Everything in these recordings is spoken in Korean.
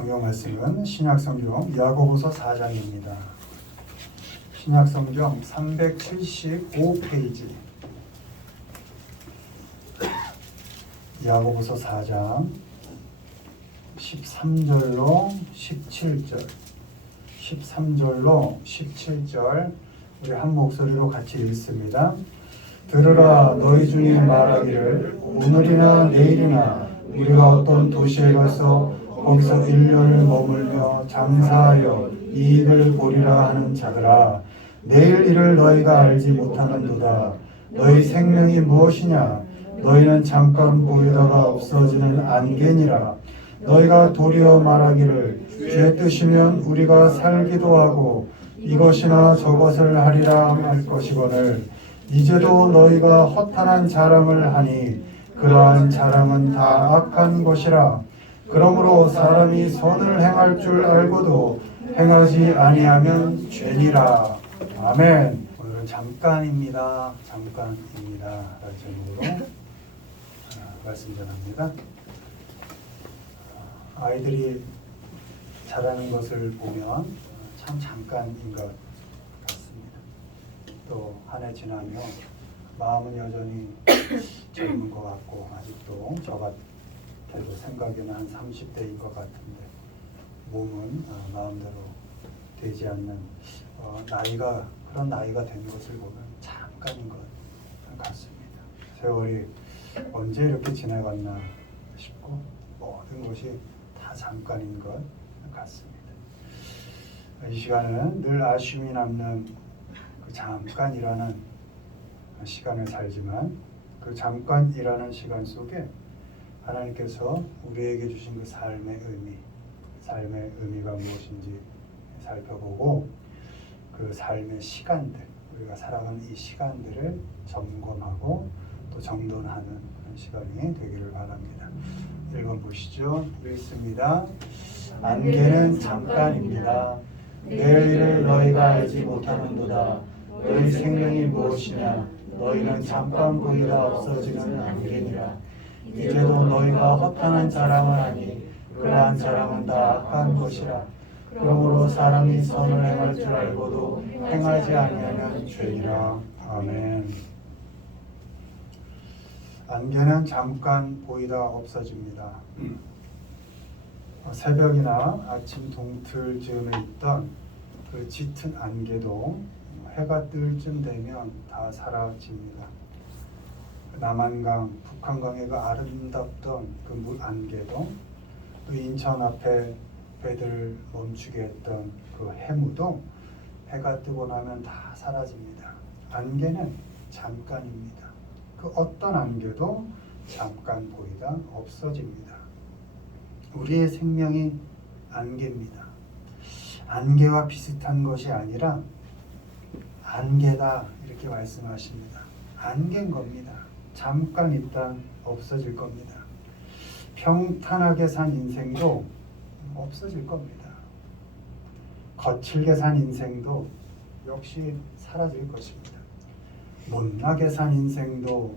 성경 말씀은 신약성경 야고보서 4장입니다. 신약성경 375페이지 야고보서 4장 13절로 17절 13절로 17절 우리 한 목소리로 같이 읽습니다. 들으라 너희 중에 말하기를 오늘이나 내일이나 우리가 어떤 도시에 가서 거기서 1년을 머물며 장사하여 이익을 보리라 하는 자들아 내일 일을 너희가 알지 못하는도다. 너희 생명이 무엇이냐? 너희는 잠깐 보이다가 없어지는 안개니라. 너희가 도리어 말하기를 주의 뜻이면 우리가 살기도 하고 이것이나 저것을 하리라 할 것이거늘 이제도 너희가 허탄한 자랑을 하니 그러한 자랑은 다 악한 것이라. 그러므로 사람이 선을 행할 줄 알고도 행하지 아니하면 죄니라. 아멘. 오늘은 잠깐입니다. 잠깐입니다. 라는 제목으로 말씀 전합니다. 아이들이 자라는 것을 보면 참 잠깐인 것 같습니다. 또 한 해 지나며 마음은 여전히 젊은 것 같고 아직도 저 같아도 생각에는 한 30대인 것 같은데 몸은 마음대로 되지 않는 나이가 그런 나이가 된 것을 보면 잠깐인 것 같습니다. 세월이 언제 이렇게 지나갔나 싶고 모든 것이 다 잠깐인 것 같습니다. 이 시간은 늘 아쉬움이 남는 그 잠깐이라는 시간을 살지만 그 잠깐이라는 시간 속에 하나님께서 우리에게 주신 그 삶의 의미가 무엇인지 살펴보고 그 삶의 시간들, 우리가 살아가는 이 시간들을 점검하고 또 정돈하는 그런 시간이 되기를 바랍니다. 읽어보시죠. 읽습니다. 안개는 잠깐입니다. 내일 일을 너희가 알지 못하는도다. 너희 생명이 무엇이냐? 너희는 잠깐 보이다 없어지는 안개니라. 이제도 너희가 허탄한 자랑을 하니 그러한 자랑은 다 악한 것이라. 그러므로 사람이 선을 행할 줄 알고도 행하지 아니하면 죄니라. 아멘. 안개는 잠깐 보이다 없어집니다. 새벽이나 아침 동틀 즈음에 있던 그 짙은 안개도 해가 뜰 쯤 되면 다 사라집니다. 남한강, 북한강의 그 아름답던 그 물 안개도 또 인천 앞에 배들 멈추게 했던 그 해무도 해가 뜨고 나면 다 사라집니다. 안개는 잠깐입니다. 그 어떤 안개도 잠깐 보이다 없어집니다. 우리의 생명이 안개입니다. 안개와 비슷한 것이 아니라 안개다 이렇게 말씀하십니다. 안개인 겁니다. 잠깐 있다 없어질 겁니다. 평탄하게 산 인생도 없어질 겁니다. 거칠게 산 인생도 역시 사라질 것입니다. 못나게 산 인생도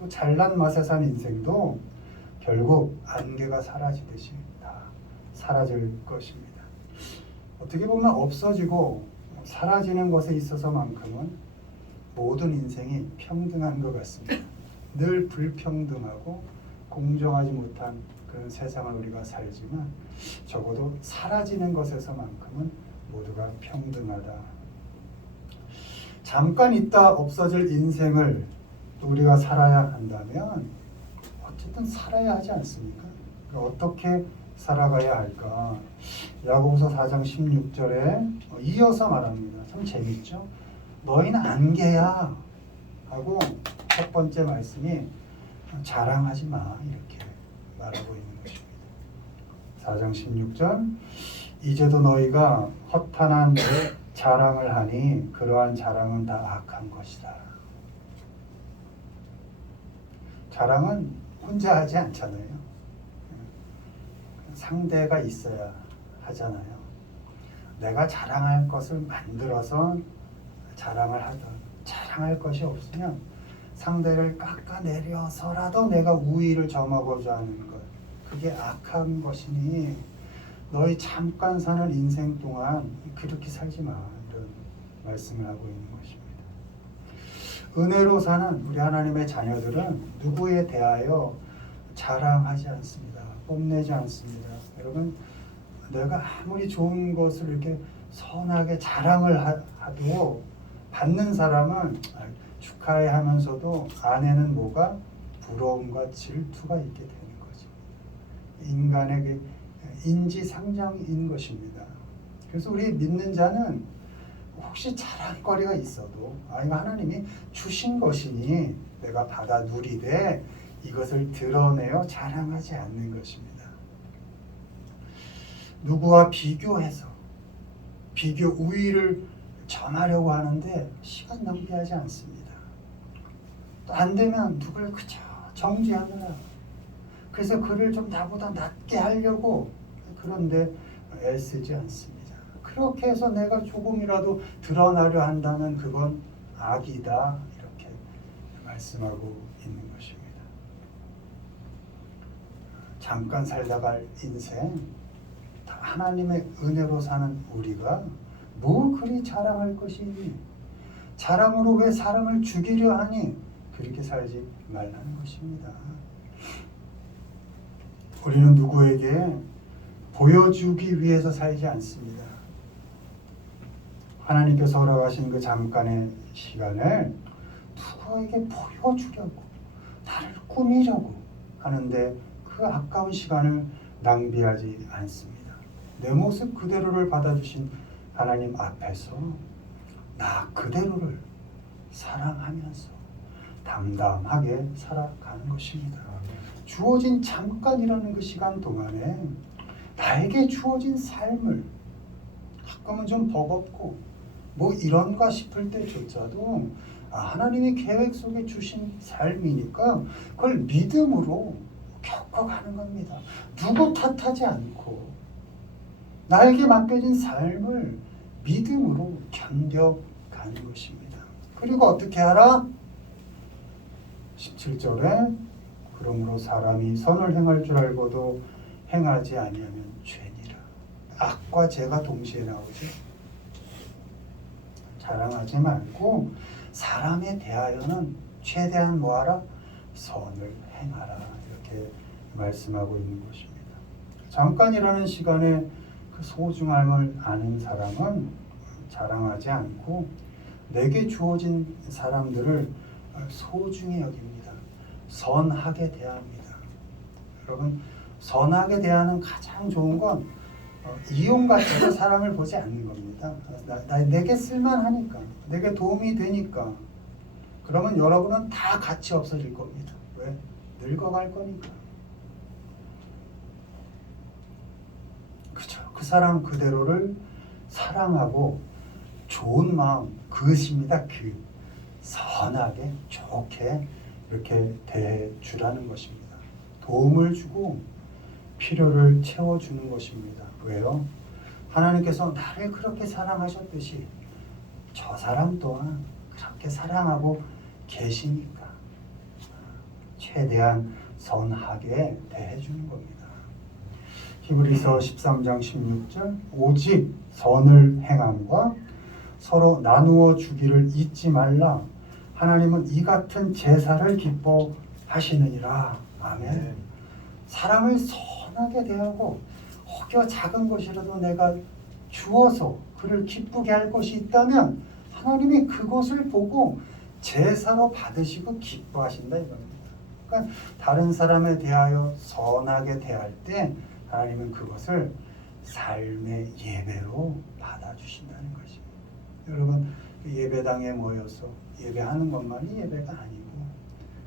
또 잘난 맛에 산 인생도 결국 안개가 사라지듯이 다 사라질 것입니다. 어떻게 보면 없어지고 사라지는 것에 있어서만큼은 모든 인생이 평등한 것 같습니다. 늘 불평등하고 공정하지 못한 그런 세상을 우리가 살지만 적어도 사라지는 것에서만큼은 모두가 평등하다. 잠깐 있다 없어질 인생을 또 우리가 살아야 한다면 어쨌든 살아야 하지 않습니까? 어떻게 살아가야 할까? 야고보서 4장 16절에 이어서 말합니다. 참 재밌죠? 너희는 안개야 하고 첫 번째 말씀이 자랑하지 마 이렇게 말하고 있는 것입니다. 4장 16절 이제도 너희가 허탄한 자랑을 하니 그러한 자랑은 다 악한 것이다. 자랑은 혼자 하지 않잖아요. 상대가 있어야 하잖아요. 내가 자랑할 것을 만들어서 자랑을 하던 자랑할 것이 없으면 상대를 깎아내려서라도 내가 우위를 점하고자 하는 것 그게 악한 것이니 너희 잠깐 사는 인생 동안 그렇게 살지 마. 이런 말씀을 하고 있는 것입니다. 은혜로 사는 우리 하나님의 자녀들은 누구에 대하여 자랑하지 않습니다. 뽐내지 않습니다. 여러분, 내가 아무리 좋은 것을 이렇게 선하게 자랑을 하도 받는 사람은 축하해 하면서도 안에는 뭐가 부러움과 질투가 있게 되는 거죠. 인간의 그 인지상정인 것입니다. 그래서 우리 믿는 자는 혹시 자랑거리가 있어도 이거 하나님이 주신 것이니 내가 받아 누리되 이것을 드러내어 자랑하지 않는 것입니다. 누구와 비교해서 비교 우위를 점하려고 하는데 시간 낭비하지 않습니다. 또 안 되면 누굴 그저 정죄하느라 그래서 그를 좀 나보다 낮게 하려고 그런데 애쓰지 않습니다. 그렇게 해서 내가 조금이라도 드러나려 한다면 그건 악이다 이렇게 말씀하고 있는 것입니다. 잠깐 살다 갈 인생 다 하나님의 은혜로 사는 우리가 뭐 그리 자랑할 것이 있니? 자랑으로 왜 사람을 죽이려 하니? 그렇게 살지 말라는 것입니다. 우리는 누구에게 보여주기 위해서 살지 않습니다. 하나님께서 허락하신 그 잠깐의 시간을 누구에게 보여주려고 나를 꾸미려고 하는데 그 아까운 시간을 낭비하지 않습니다. 내 모습 그대로를 받아주신 하나님 앞에서 나 그대로를 사랑하면서 담담하게 살아가는 것입니다. 주어진 잠깐이라는 그 시간 동안에 나에게 주어진 삶을 가끔은 좀 버겁고 뭐 이런가 싶을 때조차도 하나님이 계획 속에 주신 삶이니까 그걸 믿음으로 겪어가는 겁니다. 누구 탓하지 않고 나에게 맡겨진 삶을 믿음으로 견뎌가는 것입니다. 그리고 어떻게 하라? 17절에 그러므로 사람이 선을 행할 줄 알고도 행하지 아니하면 죄니라. 악과 죄가 동시에 나오죠. 자랑하지 말고 사람에 대하여는 최대한 뭐하라? 선을 행하라. 이렇게 말씀하고 있는 것입니다. 잠깐이라는 시간에 그 소중함을 아는 사람은 자랑하지 않고 내게 주어진 사람들을 소중히 여깁니다. 선하게 대합니다. 여러분, 선하게 대하는 가장 좋은 건 이용가치로 사람을 보지 않는 겁니다. 내게 쓸만하니까, 내게 도움이 되니까. 그러면 여러분은 다 가치 없어질 겁니다. 왜? 늙어갈 거니까. 그죠? 그 사람 그대로를 사랑하고 좋은 마음, 그것입니다. 그 선하게, 좋게 이렇게 대해주라는 것입니다. 도움을 주고 필요를 채워주는 것입니다. 왜요? 하나님께서 나를 그렇게 사랑하셨듯이 저 사람 또한 그렇게 사랑하고 계시니까 최대한 선하게 대해주는 겁니다. 히브리서 13장 16절 오직 선을 행함과 서로 나누어 주기를 잊지 말라. 하나님은 이 같은 제사를 기뻐하시느니라. 아멘. 사람을 선하게 대하고 혹여 작은 것이라도 내가 주어서 그를 기쁘게 할 것이 있다면 하나님이 그것을 보고 제사로 받으시고 기뻐하신다 이겁니다. 그러니까 다른 사람에 대하여 선하게 대할 때 하나님은 그것을 삶의 예배로 받아주신다는 것입니다. 여러분, 예배당에 모여서 예배하는 것만이 예배가 아니고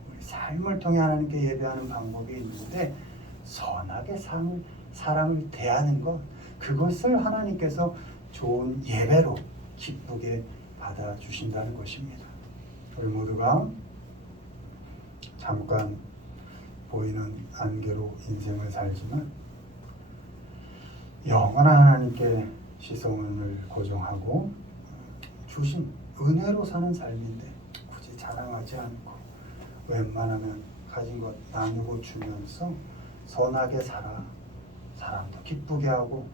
우리 삶을 통해 하나님께 예배하는 방법이 있는데 선하게 사람을 대하는 것, 그것을 하나님께서 좋은 예배로 기쁘게 받아주신다는 것입니다. 우리 모두가 잠깐 보이는 안개로 인생을 살지만 영원한 하나님께 시선을 고정하고 주신 은혜로 사는 삶인데 굳이 자랑하지 않고 웬만하면 가진 것 나누고 주면서 선하게 사람도 기쁘게 하고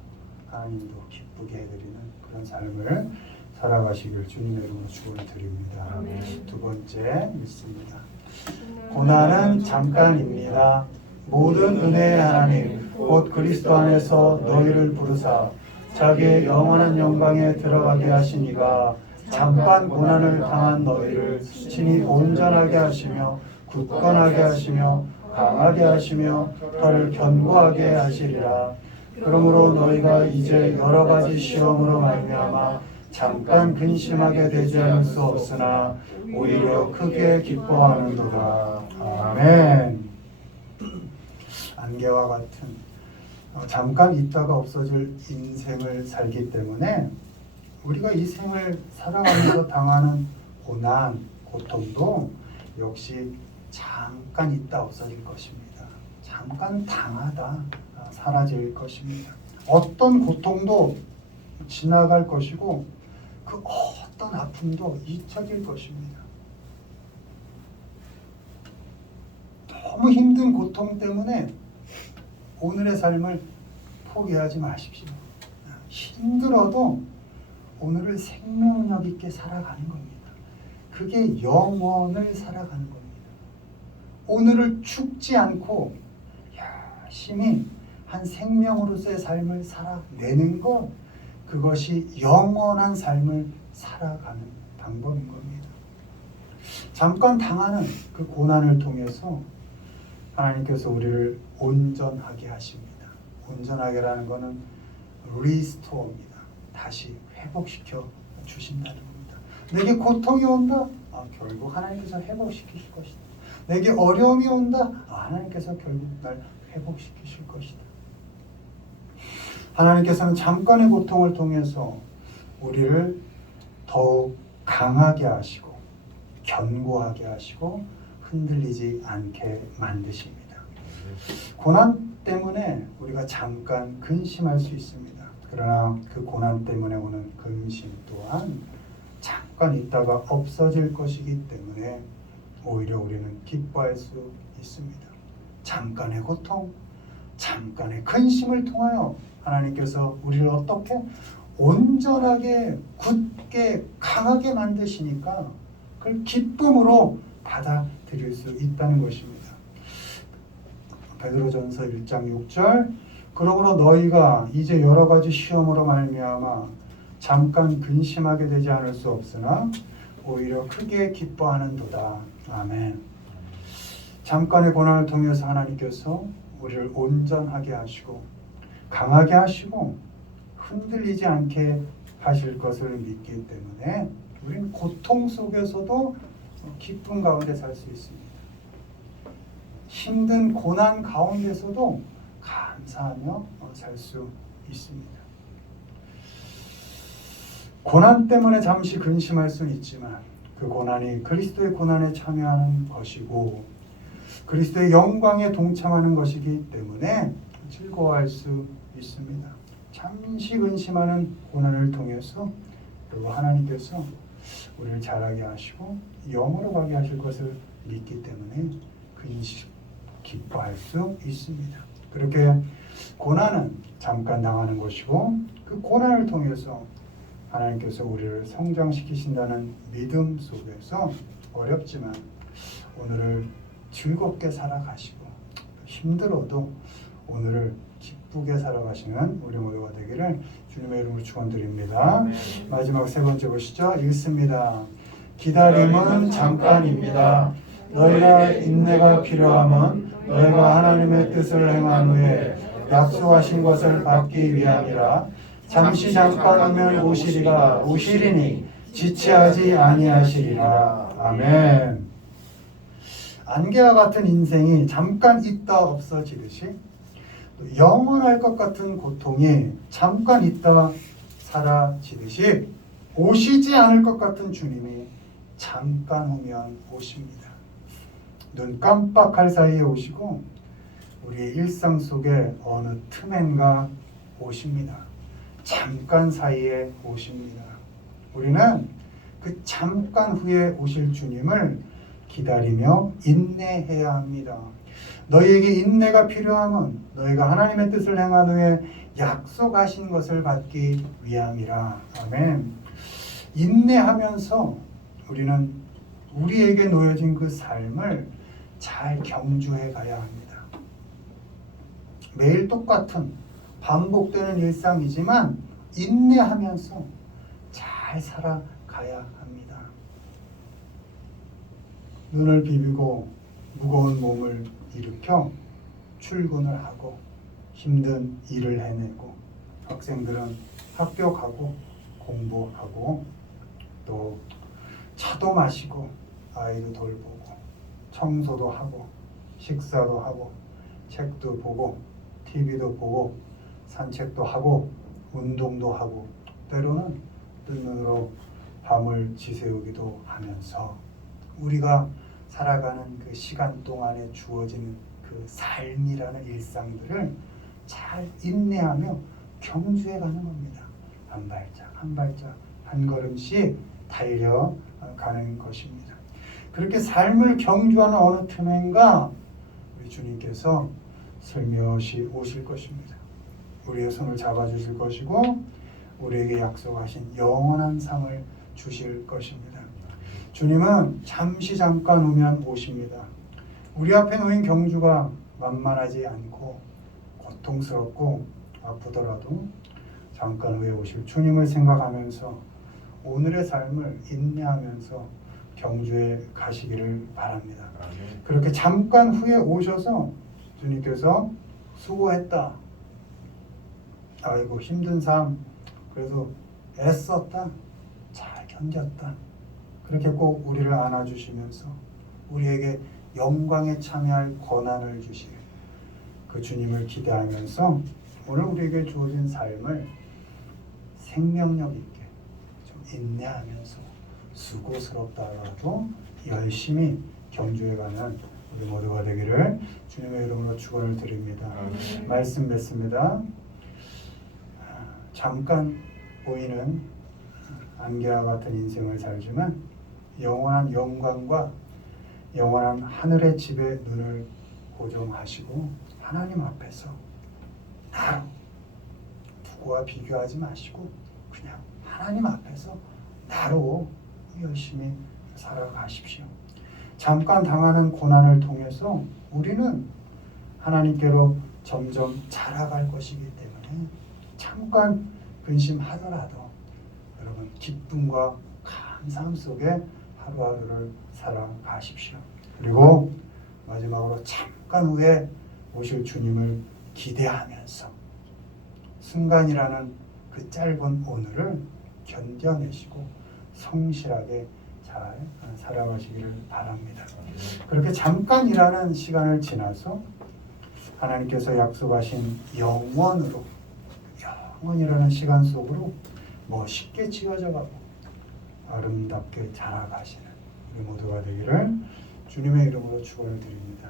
하나님도 기쁘게 해드리는 그런 삶을 살아가시길 주님의 이름으로 축원을 드립니다. 두 번째 믿습니다. 고난은 잠깐입니다. 모든 은혜의 하나님 곧 그리스도 안에서 너희를 부르사 자기의 영원한 영광에 들어가게 하시니가 잠깐 고난을 당한 너희를 친히 온전하게 하시며 굳건하게 하시며 강하게 하시며 너를 견고하게 하시리라. 그러므로 너희가 이제 여러 가지 시험으로 말미암아 잠깐 근심하게 되지 않을 수 없으나 오히려 크게 기뻐하는도다. 아멘. 안개와 같은 잠깐 있다가 없어질 인생을 살기 때문에 우리가 이 생을 살아가면서 당하는 고난, 고통도 역시 잠깐 있다 없어질 것입니다. 잠깐 당하다 사라질 것입니다. 어떤 고통도 지나갈 것이고 그 어떤 아픔도 잊혀질 것입니다. 너무 힘든 고통 때문에 오늘의 삶을 포기하지 마십시오. 힘들어도 오늘을 생명력 있게 살아가는 겁니다. 그게 영원을 살아가는 겁니다. 오늘을 죽지 않고 열심히 한 생명으로서의 삶을 살아내는 것, 그것이 영원한 삶을 살아가는 방법인 겁니다. 잠깐 당하는 그 고난을 통해서 하나님께서 우리를 온전하게 하십니다. 온전하게라는 것은 리스토어입니다. 다시 회복시켜 주신다는 겁니다. 내게 고통이 온다? 결국 하나님께서 회복시키실 것이다. 내게 어려움이 온다? 하나님께서 결국 날 회복시키실 것이다. 하나님께서는 잠깐의 고통을 통해서 우리를 더욱 강하게 하시고 견고하게 하시고 흔들리지 않게 만드십니다. 고난 때문에 우리가 잠깐 근심할 수 있습니다. 그러나 그 고난 때문에 오는 근심 또한 잠깐 있다가 없어질 것이기 때문에 오히려 우리는 기뻐할 수 있습니다. 잠깐의 고통, 잠깐의 근심을 통하여 하나님께서 우리를 어떻게 온전하게 굳게 강하게 만드시니까 그걸 기쁨으로 받아들일 수 있다는 것입니다. 베드로전서 1장 6절 그러므로 너희가 이제 여러 가지 시험으로 말미암아 잠깐 근심하게 되지 않을 수 없으나 오히려 크게 기뻐하는도다. 아멘. 잠깐의 고난을 통해서 하나님께서 우리를 온전하게 하시고 강하게 하시고 흔들리지 않게 하실 것을 믿기 때문에 우리는 고통 속에서도 기쁨 가운데 살 수 있습니다. 힘든 고난 가운데서도 감사하며 살 수 있습니다. 고난 때문에 잠시 근심할 수는 있지만 그 고난이 그리스도의 고난에 참여하는 것이고 그리스도의 영광에 동참하는 것이기 때문에 즐거워할 수 있습니다. 잠시 근심하는 고난을 통해서 그리고 하나님께서 우리를 자라게 하시고 영으로 가게 하실 것을 믿기 때문에 기뻐할 수 있습니다. 그렇게 고난은 잠깐 당하는 것이고 그 고난을 통해서 하나님께서 우리를 성장시키신다는 믿음 속에서 어렵지만 오늘을 즐겁게 살아가시고 힘들어도 오늘을 기쁘게 살아가시는 우리 모두가 되기를 주님의 이름으로 축원드립니다. 마지막 세 번째 보시죠. 읽습니다. 기다림은 잠깐입니다. 너희가 인내가 필요함은 너희가 하나님의 뜻을 행한 후에 약속하신 것을 받기 위함이라. 잠시 잠깐이면 오시리니 지체하지 아니하시리라. 아멘. 안개와 같은 인생이 잠깐 있다 없어지듯이 영원할 것 같은 고통이 잠깐 있다 사라지듯이 오시지 않을 것 같은 주님이 잠깐 오면 오십니다. 눈 깜빡할 사이에 오시고 우리의 일상 속에 어느 틈엔가 오십니다. 잠깐 사이에 오십니다. 우리는 그 잠깐 후에 오실 주님을 기다리며 인내해야 합니다. 너희에게 인내가 필요함은 너희가 하나님의 뜻을 행한 후에 약속하신 것을 받기 위함이라. 아멘. 인내하면서 우리는 우리에게 놓여진 그 삶을 잘 경주해 가야 합니다. 매일 똑같은 반복되는 일상이지만 인내하면서 잘 살아가야 합니다. 눈을 비비고 무거운 몸을 일으켜 출근을 하고 힘든 일을 해내고 학생들은 학교 가고 공부하고 또 차도 마시고 아이도 돌보고 청소도 하고 식사도 하고 책도 보고 TV도 보고 산책도 하고 운동도 하고 때로는 뜬 눈으로 밤을 지새우기도 하면서 우리가 살아가는 그 시간 동안에 주어지는 그 삶이라는 일상들을 잘 인내하며 경주해 가는 겁니다. 한 발짝 한 발짝 한 걸음씩 달려가는 것입니다. 그렇게 삶을 경주하는 어느 틈엔가 우리 주님께서 슬며시 오실 것입니다. 우리의 손을 잡아주실 것이고 우리에게 약속하신 영원한 상을 주실 것입니다. 주님은 잠깐 후면 오십니다. 우리 앞에 놓인 경주가 만만하지 않고 고통스럽고 아프더라도 잠깐 후에 오실 주님을 생각하면서 오늘의 삶을 인내하면서 경주해 가시기를 바랍니다. 그렇게 잠깐 후에 오셔서 주님께서 수고했다. 아이고 힘든 삶 그래도 애썼다. 잘 견뎠다. 그렇게 꼭 우리를 안아주시면서 우리에게 영광에 참여할 권한을 주실 그 주님을 기대하면서 오늘 우리에게 주어진 삶을 생명력 있게 좀 인내하면서 수고스럽다라도 열심히 경주해가는 우리 모두가 되기를 주님의 이름으로 축원을 드립니다. 말씀 맺습니다. 잠깐 보이는 안개와 같은 인생을 살지만 영원한 영광과 영원한 하늘의 집에 눈을 고정하시고 하나님 앞에서 나로 누구와 비교하지 마시고 그냥 하나님 앞에서 나로 열심히 살아가십시오. 잠깐 당하는 고난을 통해서 우리는 하나님께로 점점 자라갈 것이기 때문에 잠깐 근심하더라도 여러분 기쁨과 감사함 속에 하루하루를 살아가십시오. 그리고 마지막으로 잠깐 후에 오실 주님을 기대하면서 순간이라는 그 짧은 오늘을 견뎌내시고 성실하게 잘 살아가시기를 바랍니다. 그렇게 잠깐이라는 시간을 지나서 하나님께서 약속하신 영원이라는 시간 속으로 멋있게 지어져가고 아름답게 자라가시는 우리 모두가 되기를 주님의 이름으로 축원을 드립니다.